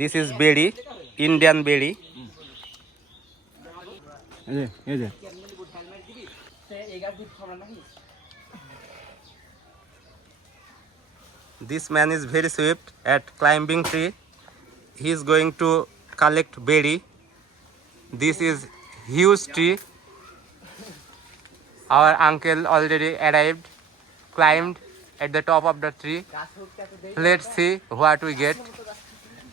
This is berry, Indian berry. This man is very swift at climbing tree. He is going to collect berry. This is huge tree. Our uncle already arrived, climbed at the top of the tree. Let's see what we get.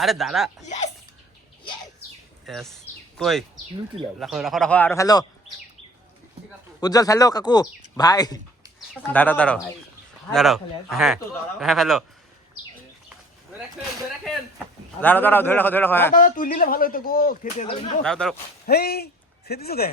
আরে দাদা কই রাখো রাখো রাখো আরো উজ্জ্বল ফেলো কাকু ভাই দাঁড়াও দাঁড়াও দাঁড়াও হ্যাঁ হ্যাঁ ফেলো দাঁড়াও দাঁড়াও ধরে রাখো ধরে রাখো হ্যাঁ তুলিলে ভালো হতো গো খেতে দাঁড়াও দাঁড়াও হেই খেতেছো কেন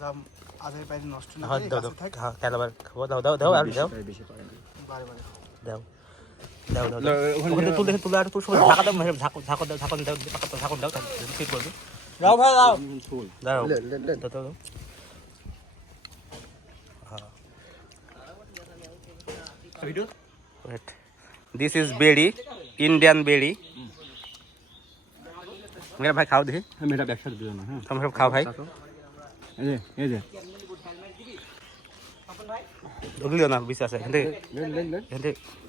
ঠিক দিস ইজ বেড়ি ইন্ডিয়ান বেড়ি मेरा ভাই খাও দেখি मेरा হ্যাঁ, ব্যবসা साइड दे देना ঢুকলিও না বিশ্বাস এখান থেকে